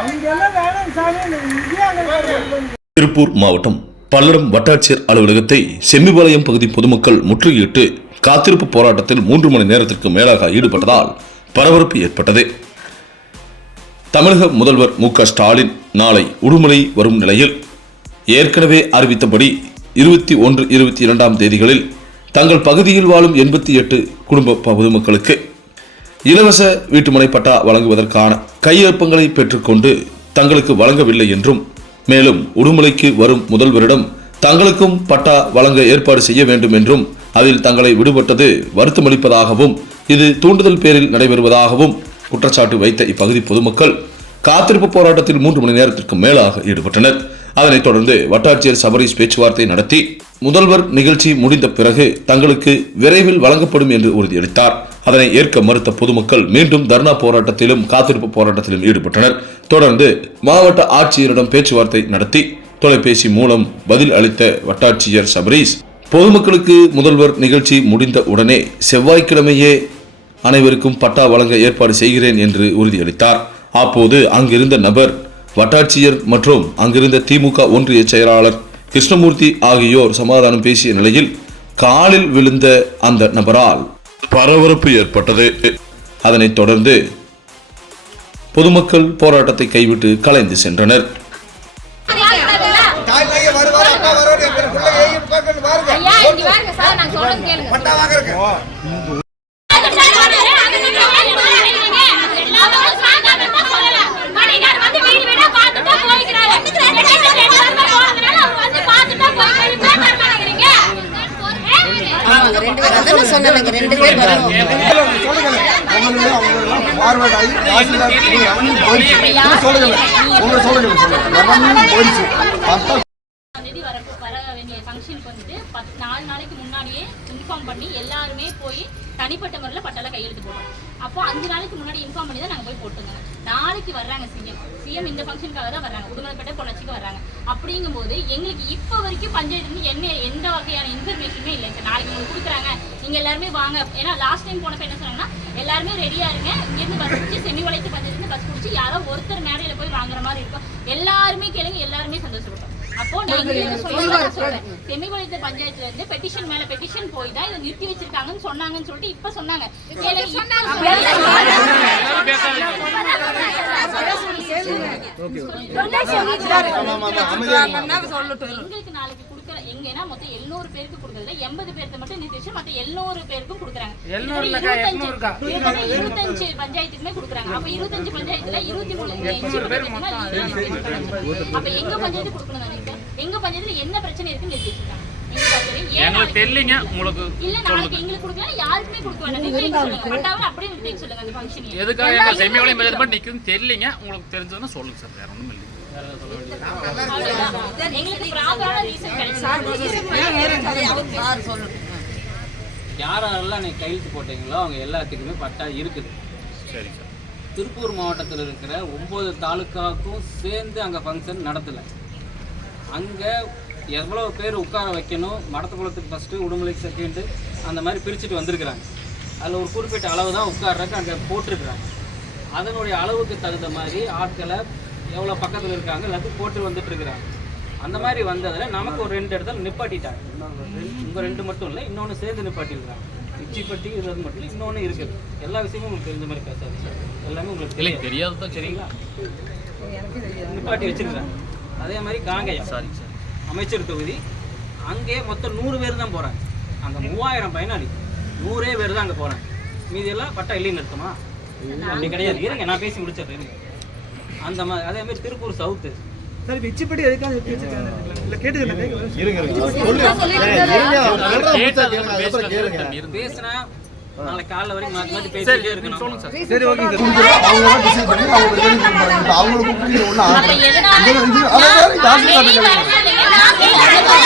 ಹಿಂಗೆಲ್ಲ ಬೇಡ ಸಾಮಿ ಹಿಂಗೆ திருப்பூர் மாவட்டம் பல்லடம் வட்டாட்சியர் அலுவலகத்தை செம்மிபாளையம் பகுதி பொதுமக்கள் முற்றுகையிட்டு காத்திருப்பு போராட்டத்தில் மூன்று மணி நேரத்திற்கு மேலாக ஈடுபட்டதால் பரபரப்பு ஏற்பட்டது. தமிழக முதல்வர் மு ஸ்டாலின் நாளை உடுமலை வரும் நிலையில் ஏற்கனவே அறிவித்தபடி இருபத்தி ஒன்று இருபத்தி இரண்டாம் தேதிகளில் தங்கள் பகுதியில் வாழும் எண்பத்தி எட்டு குடும்ப பொதுமக்களுக்கு இலவச வீட்டுமனை பட்டா வழங்குவதற்கான கையொப்பங்களை பெற்றுக்கொண்டு தங்களுக்கு வழங்கவில்லை என்றும் மேலும் உடுமலைக்கு வரும் முதல்வரிடம் தங்களுக்கும் பட்டா வழங்க ஏற்பாடு செய்ய வேண்டும் என்றும் அதில் தங்களை விடுபட்டது வருத்தமளிப்பதாகவும் இது தூண்டுதல் பேரில் நடைபெறுவதாகவும் குற்றச்சாட்டு வைத்த இப்பகுதி பொதுமக்கள் காத்திருப்பு போராட்டத்தில் மூன்று மணி நேரத்திற்கு மேலாக ஈடுபட்டனர். அதனைத் தொடர்ந்து வட்டாட்சியர் சபரீஷ் பேச்சுவார்த்தை நடத்தி முதல்வர் நிகழ்ச்சி முடிந்த பிறகு தங்களுக்கு விரைவில் வழங்கப்படும் என்று உறுதியளித்தார். அதனை ஏற்க மறுத்த பொதுமக்கள் மீண்டும் தர்ணா போராட்டத்திலும் காத்திருப்பு போராட்டத்திலும் ஈடுபட்டனர். தொடர்ந்து மாவட்ட ஆட்சியரிடம் பேச்சுவார்த்தை நடத்தி தொலைபேசி மூலம் பதில் அளித்த வட்டாட்சியர் சபரீஸ் பொதுமக்களுக்கு முதல்வர் நிகழ்ச்சி முடிந்த உடனே செவ்வாய்க்கிழமையே அனைவருக்கும் பட்டா வழங்க ஏற்பாடு செய்கிறேன் என்று உறுதியளித்தார். அப்போது அங்கிருந்த நபர் வட்டாட்சியர் மற்றும் அங்கிருந்த திமுக ஒன்றிய செயலாளர் கிருஷ்ணமூர்த்தி ஆகியோர் சமாதானம் பேசிய நிலையில் காலில் விழுந்த அந்த நபரால் பரபரப்பு ஏற்பட்டது. அதனைத் தொடர்ந்து பொதுமக்கள் போராட்டத்தை கைவிட்டு கலைந்து சென்றனர் தாய்மையை வருவார் அக்கா வருவார் எங்க பிள்ளை ஏறி உட்கார்ந்து பாருங்க ஐயா இங்க வாங்க சார் நான் சொல்றது கேளுங்க பட்டா வாங்குறதுக்கு ஆமாங்க ரெண்டு பேரும் அதான் சொன்னாங்க ரெண்டு பேர் வரணும் சொல்லுங்க உங்களுடைய அவங்களெல்லாம் ஃபார்வர்ட் ஆகி தாசில்தார் எவனையும் போயிடுச்சு உங்களை சொல்லுங்க உங்களை சொல்லுங்க சொல்லுங்க எவனையும் போயிடுச்சு பட்டா தேதி வர வர வேண்டிய ஃபங்க்ஷனுக்கு வந்துட்டு பத்து நாலு நாளைக்கு முன்னாடியே இன்ஃபார்ம் பண்ணி எல்லாருமே போய் தனிப்பட்ட முறையில் பட்டால கையெழுத்து போட்டோம் அப்போ அஞ்சு நாளைக்கு முன்னாடி இன்ஃபார்ம் பண்ணி தான் நாங்கள் போய் போட்டுருந்தோம். நாளைக்கு வர்றாங்க சிஎம் சிஎம் இந்த ஃபங்க்ஷனுக்காக தான் வர்றாங்க. உடுமலைப்பேட்டை பொள்ளாச்சிக்கு வர்றாங்க. அப்படிங்கும்போது எங்களுக்கு இப்போ வரைக்கும் பஞ்சாயத்து என்ன எந்த வகையான இன்ஃபர்மேஷனுமே இல்லை சார். நாளைக்கு உங்களுக்கு கொடுக்குறாங்க. நீங்கள் எல்லாருமே வாங்க. ஏன்னா லாஸ்ட் டைம் போனப்ப என்ன சொன்னாங்கன்னா எல்லாருமே ரெடியாக இருங்க. இங்கேருந்து பஸ் பிடிச்சி செமி வளைத்து பஞ்சாயத்துலேருந்து பஸ் பிடிச்சி யாரோ ஒருத்தர் மேடையில் போய் வாங்குற மாதிரி இருக்கும். எல்லாருமே கேளுங்க எல்லாருமே சந்தோஷப்பட்டோம். அப்போ செமிவழித்த பஞ்சாயத்துல இருந்து பெட்டிஷன் மேல பெட்டிஷன் போய் தான் இதை நிறுத்தி வச்சிருக்காங்கன்னு சொன்னாங்கன்னு சொல்லிட்டு இப்ப சொன்னாங்க எங்களுக்கு நாளைக்கு எங்கன்னா மொத்தம் 700 பேருக்கு கொடுக்கறதுல 80 பேருக்கு மட்டும் வச்சு மத்த 700 பேருக்கும் கொடுக்குறாங்க. இருபத்தஞ்சு. பஞ்சாயத்துக்குமே கொடுக்குறாங்க. அப்ப இருபத்தஞ்சு பஞ்சாயத்துல இருபத்தி மூணு அப்ப எங்க பஞ்சாயத்து கொடுக்கணும் எங்க பஞ்சாயத்துல என்ன பிரச்சனை இருக்குன்னு நிறுத்தி வச்சிருக்காங்க எங்களுக்கு தெரியலங்க. உங்களுக்கு எதுக்காக எங்க செமி வளையம் மெஜர்மெண்ட் நிக்குதுன்னு தெரியலங்க. உங்களுக்கு தெரிஞ்சதுன்னா சொல்லுங்க சார். வேற ஒண்ணும் இல்லை யாரெல்லாம் நீ கையெழுத்து போட்டீங்களோ அவங்க எல்லாத்துக்குமே பட்டா இருக்குது. சரி சார். திருப்பூர் மாவட்டத்தில் இருக்கிற ஒம்பது தாலுக்காவுக்கும் சேர்ந்து அங்கே ஃபங்க்ஷன் நடத்தலை. அங்கே எவ்வளோ பேர் உட்கார வைக்கணும் மடத்துக்குளத்துக்கு ஃபஸ்ட்டு உடுமலைக்கு செகண்டு அந்த மாதிரி பிரிச்சுட்டு வந்திருக்கிறாங்க. அதில் ஒரு குறிப்பிட்ட அளவு தான் உட்கார்றதுக்கு அங்கே போட்டிருக்கிறாங்க. அதனுடைய அளவுக்கு தகுந்த மாதிரி ஆட்களை எவ்வளோ பக்கத்தில் இருக்காங்க எல்லாத்தையும் போட்டு வந்துட்டு இருக்கிறாங்க. அந்த மாதிரி வந்ததில் நமக்கு ஒரு ரெண்டு இடத்துல நிப்பாட்டிட்டாங்க. உங்கள் ரெண்டு மட்டும் இல்லை இன்னொன்று சேர்ந்து நிப்பாட்டிருக்கிறாங்க உச்சிப்பட்டி இது மட்டும் இல்லை இன்னொன்று இருக்குது. எல்லா விஷயமும் உங்களுக்கு தெரிஞ்ச மாதிரி பேசாது சார். எல்லாமே உங்களுக்கு இல்லைங்க தெரியாது. தான் சரிங்களா? நிப்பாட்டி வச்சிருக்காங்க அதே மாதிரி காங்கயம். சாரி சார் அமைச்சர் தொகுதி அங்கே மொத்தம் நூறு பேர் தான் போகிறாங்க அங்கே மூவாயிரம் பயனாளி. நூறே பேர் தான் அங்கே போகிறாங்க மீதி எல்லாம் பட்டா இல்லைன்னு அர்த்தமா? அப்படி கிடையாது. இருங்க நான் பேசி முடிச்சிடுறேன் இருங்க. அந்த மாதிரி அதே மாதிரி திருப்பூர் சவுத்து சார் இப்ப இச்சிப்பட்டி எதுக்காக இல்ல கேட்டுக்கிறேன் இருங்க இருங்க. சொல்லுங்க. இருந்து பேசினா நாளைக்கு காலைல வரைக்கும் மாற்றி மாற்றி பேசிட்டே இருக்கணும். சார். சரி ஓகே சார். அவங்க டிசைட் பண்ணி அவங்க ரெடி பண்ணுறாங்க அவங்களுக்கு புரியல ஒன்றும் அப்ப ஆகல எதனால இது- இது- அதான் வேற நான் தாசில்தார் வெளிய கிட்ட வரேன்னா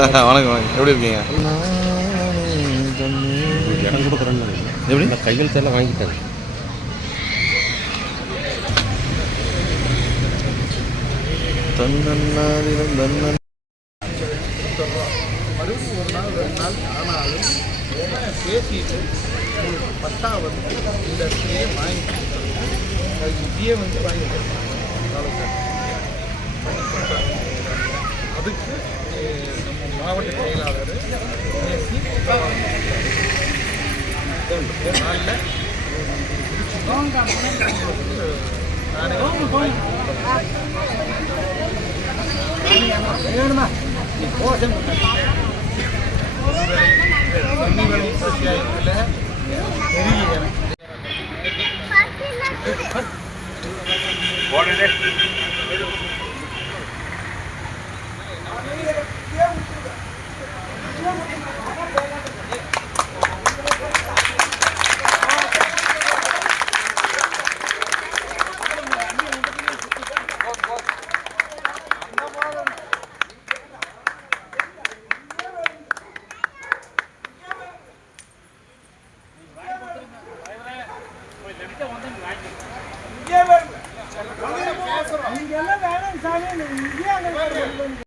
வணக்கம் வணக்கம். எப்படி இருக்கீங்க? இடம் கொடுக்குறேன்னு எப்படி? கையெழுத்து எல்லாம் வாங்கிட்டாங்க தன்னன்னாதினம் தன்னன் மறுபடியும் ஒரு நாள் ரெண்டு நாள் ஆனாலும் பேசிட்டு உங்களுக்கு பட்டா வந்து இந்த இடத்துலயே வாங்கி அது வந்து வாங்கி மாவட்ட செயலாளர். பேசி நாளில் சன்னிவெளி பஞ்சாயத்தில் பெரிய